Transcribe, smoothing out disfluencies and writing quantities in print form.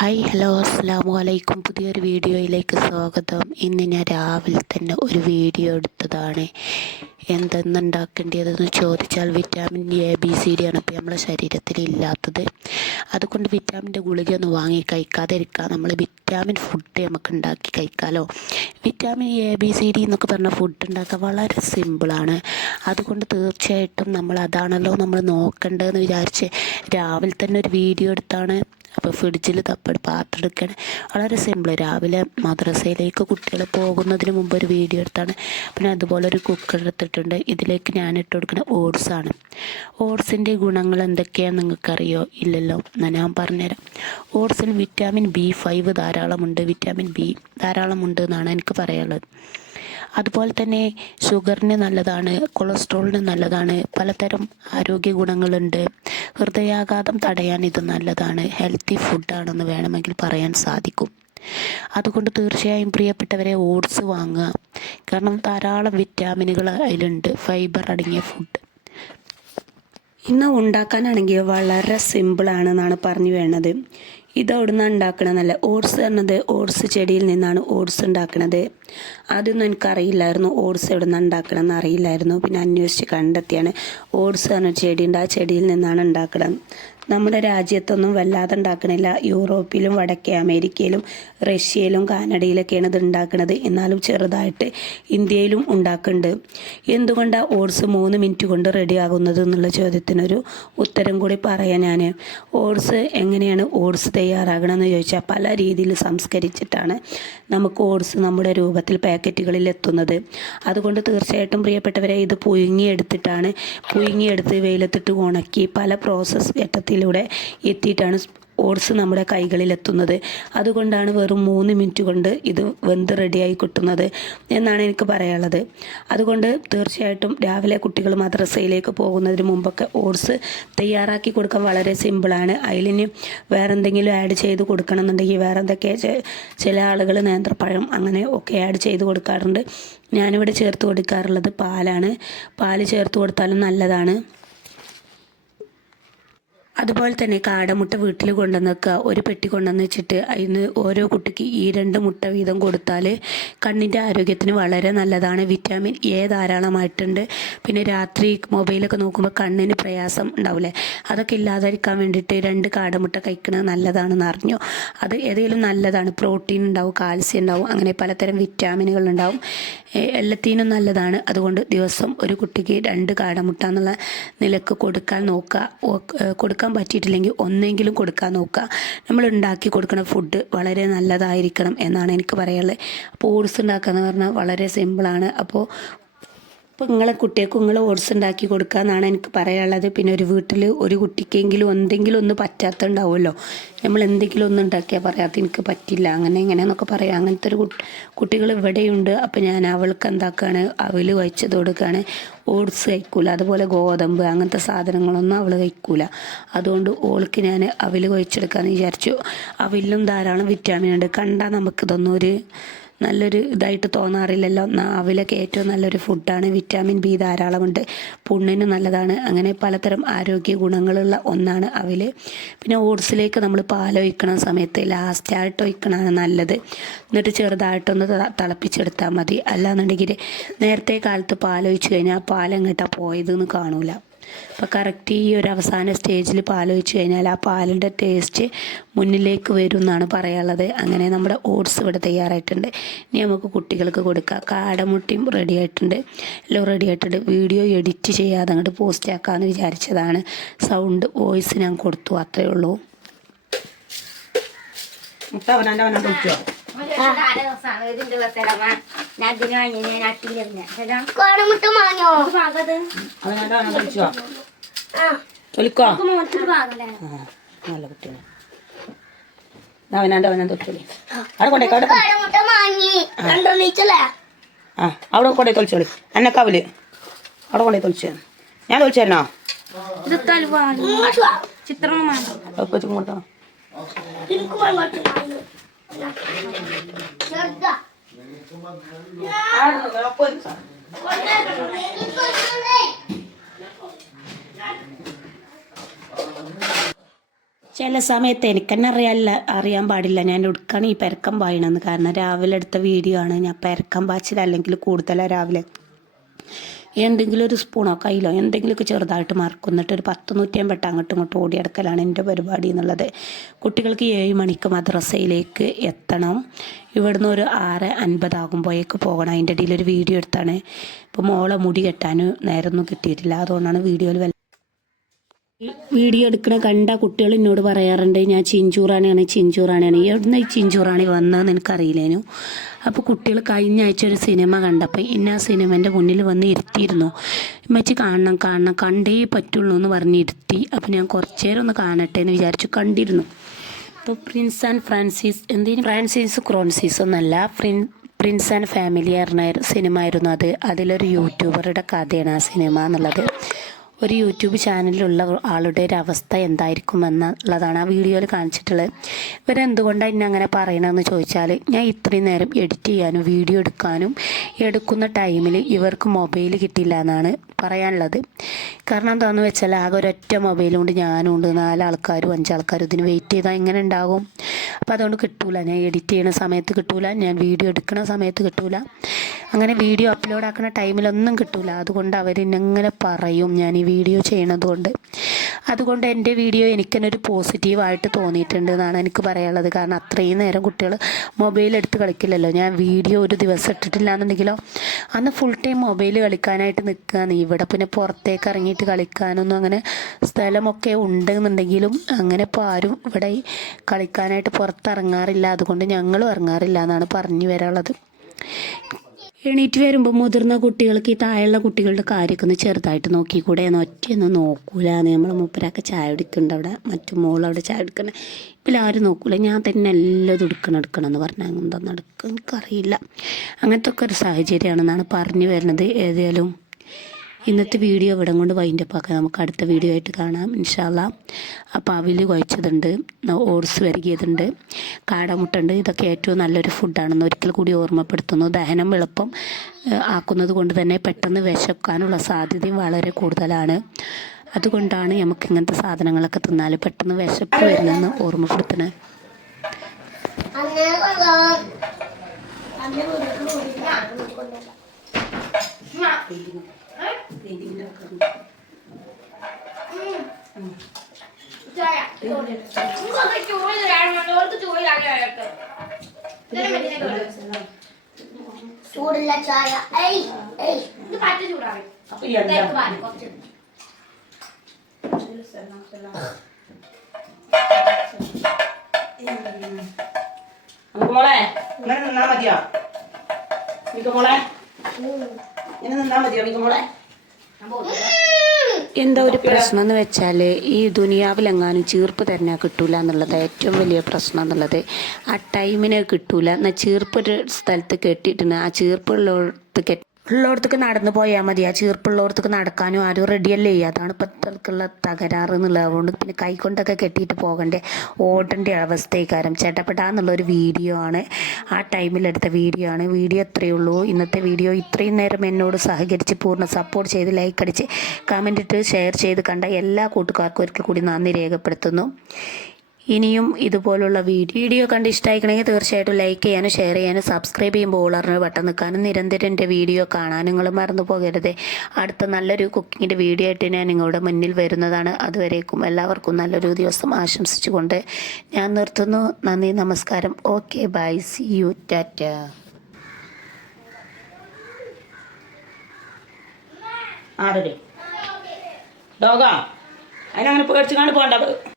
Hi hello അസ്സാമു അലൈക്കും. പുതിയൊരു വീഡിയോയിലേക്ക് സ്വാഗതം. ഇന്ന് ഞാൻ രാവിലെ തന്നെ ഒരു വീഡിയോ എടുത്തതാണ്. എന്തെന്നുണ്ടാക്കേണ്ടതെന്ന് ചോദിച്ചാൽ വിറ്റാമിൻ ABCD ആണ് ഇപ്പോൾ നമ്മുടെ ശരീരത്തിൽ ഇല്ലാത്തത്. അതുകൊണ്ട് വിറ്റാമിൻ്റെ ഗുളിക ഒന്ന് വാങ്ങി കഴിക്കാതെ ഇരിക്കുക. നമ്മൾ വിറ്റാമിൻ ഫുഡ് നമുക്ക് ഉണ്ടാക്കി കഴിക്കാമല്ലോ. വിറ്റാമിൻ ABCD എന്നൊക്കെ പറഞ്ഞ ഫുഡ് ഉണ്ടാക്കാൻ വളരെ സിമ്പിളാണ്. അതുകൊണ്ട് തീർച്ചയായിട്ടും നമ്മൾ അതാണല്ലോ നമ്മൾ നോക്കേണ്ടതെന്ന് വിചാരിച്ച് രാവിലെ തന്നെ ഒരു വീഡിയോ എടുത്താണ്. അപ്പോൾ ഫ്രിഡ്ജിൽ പാത്രം എടുക്കുകയാണ്. വളരെ സിമ്പിൾ. രാവിലെ മദ്രസയിലേക്ക് കുട്ടികൾ പോകുന്നതിന് മുമ്പ് ഒരു വീഡിയോ എടുത്താണ്. പിന്നെ അതുപോലെ ഒരു കുക്കർ എടുത്തിട്ടുണ്ട്. ഇതിലേക്ക് ഞാൻ ഇട്ട് കൊടുക്കുന്ന ഓട്സാണ്. ഓട്സിൻ്റെ ഗുണങ്ങൾ എന്തൊക്കെയാണെന്ന് നിങ്ങൾക്കറിയോ? ഇല്ലല്ലോ, എന്നാൽ ഞാൻ പറഞ്ഞുതരാം. ഓട്സിൽ വിറ്റാമിൻ B5 ധാരാളമുണ്ട്. വിറ്റാമിൻ B ധാരാളമുണ്ട് എന്നാണ് എനിക്ക് പറയാനുള്ളത്. അതുപോലെ തന്നെ ഷുഗറിന് നല്ലതാണ്, കൊളസ്ട്രോളിന് നല്ലതാണ്, പലതരം ആരോഗ്യ ഗുണങ്ങളുണ്ട്. ഹൃദയാഘാതം തടയാൻ ഇത് നല്ലതാണ്. ഹെൽത്തി ഫുഡാണെന്ന് വേണമെങ്കിൽ പറയാൻ സാധിക്കും. അതുകൊണ്ട് തീർച്ചയായും പ്രിയപ്പെട്ടവരെ ഓട്സ് വാങ്ങുക. കാരണം ധാരാളം വിറ്റാമിനുകൾ അതിലുണ്ട്, ഫൈബർ അടങ്ങിയ ഫുഡ്. ഇന്ന് ഉണ്ടാക്കാനാണെങ്കിൽ വളരെ സിമ്പിളാണെന്നാണ് പറഞ്ഞു വേണ്ടത്. ഇത് എവിടുന്ന ഉണ്ടാക്കണമെന്നല്ല. ഓട്സ് പറഞ്ഞത് ഓട്സ് ചെടിയിൽ നിന്നാണ് ഓട്സ് ഉണ്ടാക്കുന്നത്. അതൊന്നും എനിക്കറിയില്ലായിരുന്നു. ഓട്സ് എവിടുന്ന ഉണ്ടാക്കണമെന്ന് അറിയില്ലായിരുന്നു. പിന്നെ അന്വേഷിച്ച് കണ്ടെത്തിയാണ് ഓട്സ് പറഞ്ഞ ചെടിയുണ്ട്, ആ ചെടിയിൽ നിന്നാണ് ഉണ്ടാക്കണം. നമ്മുടെ രാജ്യത്തൊന്നും വല്ലാതെ ഉണ്ടാക്കണില്ല. യൂറോപ്പിലും വടക്കേ അമേരിക്കയിലും റഷ്യയിലും കാനഡയിലൊക്കെയാണ് ഇത് ഉണ്ടാക്കുന്നത്. എന്നാലും ചെറുതായിട്ട് ഇന്ത്യയിലും ഉണ്ടാക്കുന്നുണ്ട്. എന്തുകൊണ്ടാണ് ഓട്സ് 3 മിനിറ്റ് കൊണ്ട് റെഡി ആകുന്നത് എന്നുള്ള ചോദ്യത്തിനൊരു ഉത്തരം കൂടി പറയാൻ ഞാൻ. ഓട്സ് എങ്ങനെയാണ് ഓട്സ് തയ്യാറാകണമെന്ന് ചോദിച്ചാൽ പല രീതിയിൽ സംസ്കരിച്ചിട്ടാണ് നമുക്ക് ഓട്സ് നമ്മുടെ രൂപത്തിൽ പാക്കറ്റുകളിൽ എത്തുന്നത്. അതുകൊണ്ട് തീർച്ചയായിട്ടും പ്രിയപ്പെട്ടവരെ ഇത് പുഴുങ്ങിയെടുത്ത് വെയിലത്തിട്ട് ഉണക്കി പല പ്രോസസ്സ് ഘട്ടത്തിലൂടെ എത്തിയിട്ടാണ് ഓട്സ് നമ്മുടെ കൈകളിലെത്തുന്നത്. അതുകൊണ്ടാണ് വെറും 3 മിനിറ്റ് കൊണ്ട് ഇത് വെന്ത് റെഡിയായി കിട്ടുന്നത് എന്നാണ് എനിക്ക് പറയാനുള്ളത്. അതുകൊണ്ട് തീർച്ചയായിട്ടും രാവിലെ കുട്ടികൾ മദ്രസയിലേക്ക് പോകുന്നതിന് മുമ്പൊക്കെ ഓട്സ് തയ്യാറാക്കി കൊടുക്കാൻ വളരെ സിമ്പിളാണ്. അതിലിന് വേറെ എന്തെങ്കിലും ആഡ് ചെയ്ത് കൊടുക്കണം എന്നുണ്ടെങ്കിൽ വേറെ എന്തൊക്കെ ചില ആളുകൾ നേന്ത്രപ്പഴം അങ്ങനെ ഒക്കെ ആഡ് ചെയ്ത് കൊടുക്കാറുണ്ട്. ഞാനിവിടെ ചേർത്ത് കൊടുക്കാറുള്ളത് പാലാണ്. പാല് ചേർത്ത് കൊടുത്താലും നല്ലതാണ്. അതുപോലെ തന്നെ കാടമുട്ട വീട്ടിൽ കൊണ്ടുവന്ന് വെക്കുക. ഒരു പെട്ടി കൊണ്ടുവന്ന് വെച്ചിട്ട് അതിന് ഓരോ കുട്ടിക്ക് 2 മുട്ട വീതം കൊടുത്താൽ കണ്ണിൻ്റെ ആരോഗ്യത്തിന് വളരെ നല്ലതാണ്. Vitamin A ധാരാളമായിട്ടുണ്ട്. പിന്നെ രാത്രി മൊബൈലൊക്കെ നോക്കുമ്പോൾ കണ്ണിന് പ്രയാസം ഉണ്ടാവില്ലേ, അതൊക്കെ ഇല്ലാതിരിക്കാൻ വേണ്ടിയിട്ട് 2 കാടമുട്ട കഴിക്കുന്നത് നല്ലതാണെന്ന് അറിഞ്ഞു. അത് ഏതെങ്കിലും നല്ലതാണ്. പ്രോട്ടീൻ ഉണ്ടാവും, കാൽസ്യം ഉണ്ടാവും, അങ്ങനെ പലതരം വിറ്റാമിനുകൾ ഉണ്ടാവും. എല്ലാത്തിനും നല്ലതാണ്. അതുകൊണ്ട് ദിവസം ഒരു കുട്ടിക്ക് 2 കാടമുട്ട എന്നുള്ള നിലക്ക് കൊടുക്കാൻ നോക്കുക. കൊടുക്കാൻ പറ്റിയിട്ടില്ലെങ്കിൽ ഒന്നെങ്കിലും കൊടുക്കാൻ നോക്കുക. നമ്മൾ ഉണ്ടാക്കി കൊടുക്കുന്ന ഫുഡ് വളരെ നല്ലതായിരിക്കണം എന്നാണ് എനിക്ക് പറയാനുള്ളത്. അപ്പോൾ ഓട്സ് ഉണ്ടാക്കുക എന്ന് പറഞ്ഞാൽ വളരെ സിമ്പിളാണ്. അപ്പോൾ നിങ്ങളെ കുട്ടികൾക്ക് നിങ്ങൾ ഓട്സ് ഉണ്ടാക്കി കൊടുക്കുക എന്നാണ് എനിക്ക് പറയാനുള്ളത്. പിന്നെ ഒരു വീട്ടിൽ ഒരു കുട്ടിക്കെങ്കിലും എന്തെങ്കിലും ഒന്ന് പറ്റാത്തുണ്ടാവുമല്ലോ. നമ്മൾ എന്തെങ്കിലും ഒന്ന് ഉണ്ടാക്കിയാൽ പറയാത്ത എനിക്ക് പറ്റില്ല അങ്ങനെ എങ്ങനെയെന്നൊക്കെ പറയാം. അങ്ങനത്തെ ഒരു കുട്ടികൾ ഇവിടെയുണ്ട്. അപ്പോൾ ഞാൻ അവൾക്ക് എന്താക്കുകയാണ്, അവൽ കഴിച്ചത് കൊടുക്കുകയാണ്. ഓട്സ് കഴിക്കൂല, അതുപോലെ ഗോതമ്പ് അങ്ങനത്തെ സാധനങ്ങളൊന്നും അവൾ കഴിക്കൂല. അതുകൊണ്ട് ഓൾക്ക് ഞാൻ അവൽ കഴിച്ചെടുക്കാമെന്ന് വിചാരിച്ചു. അവലിലും ധാരാളം വിറ്റാമിൻ ഉണ്ട്. കണ്ടാൽ നമുക്കിതൊന്നും ഒരു നല്ലൊരു ഇതായിട്ട് തോന്നാറില്ലല്ലോ. അവലൊക്കെ ഏറ്റവും നല്ലൊരു ഫുഡാണ്. വിറ്റാമിൻ B ധാരാളമുണ്ട്, പുണ്ണിന് നല്ലതാണ്. അങ്ങനെ പലതരം ആരോഗ്യ ഗുണങ്ങളുള്ള ഒന്നാണ് അവൽ. പിന്നെ ഓട്സിലേക്ക് നമ്മൾ പാലൊഴിക്കണ സമയത്ത് ലാസ്റ്റായിട്ട് ഒഴിക്കണതാണ് നല്ലത്. എന്നിട്ട് ചെറുതായിട്ടൊന്ന് തിളപ്പിച്ചെടുത്താൽ മതി. അല്ലാന്നുണ്ടെങ്കിൽ നേരത്തെ കാലത്ത് പാലൊഴിച്ച് കഴിഞ്ഞാൽ പാലെങ്ങോട്ടാണ് പോയതെന്ന് കാണൂല. അപ്പോൾ കറക്റ്റ് ഈ ഒരു അവസാന സ്റ്റേജിൽ പാലൊഴിച്ച് കഴിഞ്ഞാൽ ആ പാലിൻ്റെ ടേസ്റ്റ് മുന്നിലേക്ക് വരും എന്നാണ് പറയാനുള്ളത്. അങ്ങനെ നമ്മുടെ ഓട്സ് ഇവിടെ തയ്യാറായിട്ടുണ്ട്. ഇനി നമുക്ക് കുട്ടികൾക്ക് കൊടുക്കാം. കാടമുട്ടയും റെഡി ആയിട്ടുണ്ട്, എല്ലാം റെഡി ആയിട്ടുണ്ട്. വീഡിയോ എഡിറ്റ് ചെയ്യാതെ അങ്ങോട്ട് പോസ്റ്റ് ആക്കാമെന്ന് വിചാരിച്ചതാണ്. സൗണ്ട് വോയിസ് ഞാൻ കൊടുത്തു, അത്രയേ ഉള്ളൂ. നല്ല കുട്ടിയാണ്. അവിടെ കൊണ്ടേ തൊളിച്ചോളി. എന്നെ കവല് അവിടെ കൊണ്ടേ തൊളിച്ചു. ഞാൻ തൊളിച്ചു തരണോ? ചിത്രം കൊടുത്തോ. ചില സമയത്ത് എനിക്കെന്നെ അറിയാൻ പാടില്ല ഞാൻ എടുക്കാണ് ഈ പെരക്കം പായണമെന്ന്. കാരണം രാവിലെ എടുത്ത വീഡിയോ ആണ്. ഞാൻ പെരക്കം പാച്ചിൽ അല്ലെങ്കിൽ കൂടുതലാണ് രാവിലെ എന്തെങ്കിലും ഒരു സ്പൂണോ കയ്യിലോ എന്തെങ്കിലുമൊക്കെ ചെറുതായിട്ട് മറക്കും. എന്നിട്ട് ഒരു 10-150 അങ്ങോട്ടും ഇങ്ങോട്ടും ഓടിയെടുക്കലാണ് എൻ്റെ പരിപാടി എന്നുള്ളത്. കുട്ടികൾക്ക് 7 മണിക്ക് മദ്രസയിലേക്ക് എത്തണം. ഇവിടുന്ന് ഒരു 6:50 ആകുമ്പോഴേക്ക് പോകണം. അതിൻ്റെ ഇടയിൽ ഒരു വീഡിയോ എടുത്താണ്. ഇപ്പോൾ മോളെ മുടി കെട്ടാൻ നേരമൊന്നും കിട്ടിയിട്ടില്ല. അതുകൊണ്ടാണ് വീഡിയോ എടുക്കണ കണ്ട കുട്ടികൾ എന്നോട് പറയാറുണ്ട് ഞാൻ ചിഞ്ചൂറാണിയാണ്. എവിടുന്ന് ഈ ചിഞ്ചൂറാണി വന്നതെന്ന് എനിക്കറിയില്ലേനു. അപ്പോൾ കുട്ടികൾ കഴിഞ്ഞ ആഴ്ച ഒരു സിനിമ കണ്ടപ്പോൾ ഇന്ന ആ സിനിമേൻ്റെ മുന്നിൽ വന്ന് ഇരുത്തിയിരുന്നു. ഉമ്മച്ചി കാണണം കണ്ടേ പറ്റുള്ളൂ എന്ന് പറഞ്ഞ് ഇരുത്തി. അപ്പോൾ ഞാൻ കുറച്ച് നേരം ഒന്ന് കാണട്ടെ എന്ന് വിചാരിച്ചു കണ്ടിരുന്നു. അപ്പോൾ പ്രിൻസ് ആൻഡ് ഫ്രാൻസിസ് ക്രോൺസിസ് എന്നല്ല, പ്രിൻസ് ആൻഡ് ഫാമിലി പറഞ്ഞ സിനിമ ആയിരുന്നു അത്. അതിലൊരു യൂട്യൂബറുടെ കഥയാണ് ആ സിനിമ എന്നുള്ളത്. ഒരു യൂട്യൂബ് ചാനലിലുള്ള ആളുടെ ഒരു അവസ്ഥ എന്തായിരിക്കും എന്നുള്ളതാണ് ആ വീഡിയോയിൽ കാണിച്ചിട്ടുള്ളത്. ഇവരെന്തുകൊണ്ടാണ് എന്നെ അങ്ങനെ പറയണമെന്ന് ചോദിച്ചാൽ, ഞാൻ ഇത്രയും നേരം എഡിറ്റ് ചെയ്യാനും വീഡിയോ എടുക്കുന്ന ടൈമിൽ ഇവർക്ക് മൊബൈൽ കിട്ടില്ല എന്നാണ് പറയാനുള്ളത്. കാരണം എന്താണെന്ന് വെച്ചാൽ ആകെ ഒരൊറ്റ മൊബൈലും കൊണ്ട് ഞാനും ഉണ്ട്, 4 ആൾക്കാരും 5 ആൾക്കാരും ഇതിന് വെയിറ്റ് ചെയ്താൽ എങ്ങനെ ഉണ്ടാകും. അപ്പോൾ അതുകൊണ്ട് കിട്ടൂല, ഞാൻ എഡിറ്റ് ചെയ്യുന്ന സമയത്ത് കിട്ടൂല, ഞാൻ വീഡിയോ എടുക്കുന്ന സമയത്ത് കിട്ടൂല, അങ്ങനെ വീഡിയോ അപ്ലോഡ് ആക്കുന്ന ടൈമിലൊന്നും കിട്ടൂല. അതുകൊണ്ട് അവരിങ്ങനെ പറയും ഞാൻ ഈ വീഡിയോ ചെയ്യണത് കൊണ്ട്. അതുകൊണ്ട് എൻ്റെ വീഡിയോ എനിക്കെന്നെ ഒരു പോസിറ്റീവായിട്ട് തോന്നിയിട്ടുണ്ട് എന്നാണ് എനിക്ക് പറയാനുള്ളത്. കാരണം അത്രയും നേരം കുട്ടികൾ മൊബൈൽ എടുത്ത് കളിക്കില്ലല്ലോ. ഞാൻ വീഡിയോ ഒരു ദിവസം ഇട്ടിട്ടില്ല എന്നുണ്ടെങ്കിലോ അന്ന് ഫുൾ ടൈം മൊബൈൽ കളിക്കാനായിട്ട് നിൽക്കുകയാണ്. ഇവിടെ പിന്നെ പുറത്തേക്ക് ഇറങ്ങിയിട്ട് കളിക്കാനൊന്നും അങ്ങനെ സ്ഥലമൊക്കെ ഉണ്ടെന്നുണ്ടെങ്കിലും അങ്ങനെ ഇപ്പോൾ ആരും ഇവിടെ കളിക്കാനായിട്ട് പുറത്തിറങ്ങാറില്ല. അതുകൊണ്ട് ഞങ്ങളും ഇറങ്ങാറില്ല എന്നാണ് പറഞ്ഞു വരാനുള്ളത്. എണീറ്റ് വരുമ്പോൾ മുതിർന്ന കുട്ടികൾക്ക് ഈ താഴെയുള്ള കുട്ടികളുടെ കാര്യമൊക്കെ ഒന്ന് ചെറുതായിട്ട് നോക്കിക്കൂടെ എന്ന് ഒറ്റയൊന്നും നോക്കൂല. നമ്മൾ മൂപ്പരൊക്കെ ചായ കുടിക്കുന്നുണ്ട് അവിടെ, മറ്റു മോളവിടെ ചായ എടുക്കണേ. ഇപ്പോൾ ആരും നോക്കൂല. ഞാൻ തന്നെ എല്ലാം എടുക്കണം എന്ന് പറഞ്ഞാൽ എന്താ നടക്കുക എനിക്കറിയില്ല. അങ്ങനത്തെ ഒക്കെ ഒരു സാഹചര്യമാണെന്നാണ് പറഞ്ഞു വരുന്നത്. ഏതായാലും ഇന്നത്തെ വീഡിയോ ഇവിടെ കൊണ്ട് വൈൻഡപ്പ് ആക്കാം. നമുക്ക് അടുത്ത വീഡിയോ ആയിട്ട് കാണാം ഇൻഷാ അല്ലാഹ്. അപ്പോൾ അവിൽ കുഴച്ചതുണ്ട്, ഓട്സ് വരകിയതുണ്ട്, കാടമുട്ടുണ്ട്. ഇതൊക്കെ ഏറ്റവും നല്ലൊരു ഫുഡാണെന്ന് ഒരിക്കൽ കൂടി ഓർമ്മപ്പെടുത്തുന്നു. ദഹനം എളുപ്പം ആക്കുന്നത് കൊണ്ട് തന്നെ പെട്ടെന്ന് വിശക്കാനുള്ള സാധ്യതയും വളരെ കൂടുതലാണ്. അതുകൊണ്ടാണ് നമുക്ക് ഇങ്ങനത്തെ സാധനങ്ങളൊക്കെ തിന്നാൽ പെട്ടെന്ന് വിശപ്പ് വരുന്നെന്ന് ഓർമ്മപ്പെടുത്തണേ. ചൂടുള്ള ചായ ഇത് പറ്റ ചൂടാണ്. മോളെ ഇങ്ങനെ നിന്നാ മതിയോ മോളെ? ഇങ്ങനെ നിന്നാ മതിയോ മോളെ? എന്താ ഒരു പ്രശ്നം എന്ന് വെച്ചാൽ ഈ ദുനിയാവിലെങ്ങാനും ചീർപ്പ് തന്നെ കിട്ടൂല എന്നുള്ളത് ഏറ്റവും വലിയ പ്രശ്നം എന്നുള്ളത്. ആ ടൈമിന് കിട്ടൂല. എന്നാൽ ചീർപ്പ് ഒരു സ്ഥലത്ത് കെട്ടിയിട്ടുണ്ട്, ആ ഉള്ളോടത്തേക്ക് നടന്നു പോയാൽ മതി. ആ ചീർപ്പുള്ളോടത്തേക്ക് നടക്കാനും ആരും റെഡിയല്ലേ ചെയ്യുക. അതാണ് ഇപ്പോഴത്തേക്കുള്ള തകരാറ് എന്നുള്ളത്. അതുകൊണ്ട് പിന്നെ കൈകൊണ്ടൊക്കെ കെട്ടിയിട്ട് പോകണ്ടേ, ഓടേണ്ട അവസ്ഥയ്ക്കാരം. ചേട്ടപ്പെടാന്നുള്ളൊരു വീഡിയോ ആണ്, ആ ടൈമിലെടുത്ത വീഡിയോ ആണ്. വീഡിയോ ഇത്രയേ ഉള്ളൂ. ഇന്നത്തെ വീഡിയോ ഇത്രയും നേരം എന്നോട് സഹകരിച്ച് പൂർണ്ണ സപ്പോർട്ട് ചെയ്ത് ലൈക്ക് അടിച്ച് കമൻ്റ് ഇട്ട് ഷെയർ ചെയ്ത് കണ്ട എല്ലാ കൂട്ടുകാർക്കും ഒരിക്കൽ കൂടി നന്ദി രേഖപ്പെടുത്തുന്നു. ഇനിയും ഇതുപോലുള്ള വീഡിയോ കണ്ട് ഇഷ്ടമായിക്കണമെങ്കിൽ തീർച്ചയായിട്ടും ലൈക്ക് ചെയ്യാനും ഷെയർ ചെയ്യാനും സബ്സ്ക്രൈബ് ചെയ്യുമ്പോൾ ഓളറിന് ബട്ടൺ നിൽക്കാനും നിരന്തരം എൻ്റെ വീഡിയോ കാണാനും നിങ്ങൾ മറന്നു പോകരുത്. അടുത്ത നല്ലൊരു കുക്കിങ്ങിൻ്റെ വീഡിയോ ആയിട്ട് ഞാൻ നിങ്ങളുടെ മുന്നിൽ വരുന്നതാണ്. അതുവരേക്കും എല്ലാവർക്കും നല്ലൊരു ദിവസം ആശംസിച്ചുകൊണ്ട് ഞാൻ നിർത്തുന്നു. നന്ദി, നമസ്കാരം. Okay, bye, see you, tata. ഡോഗാ അതിനങ്ങനെ പേടിച്ചു കണ്ട് പോകണ്ട.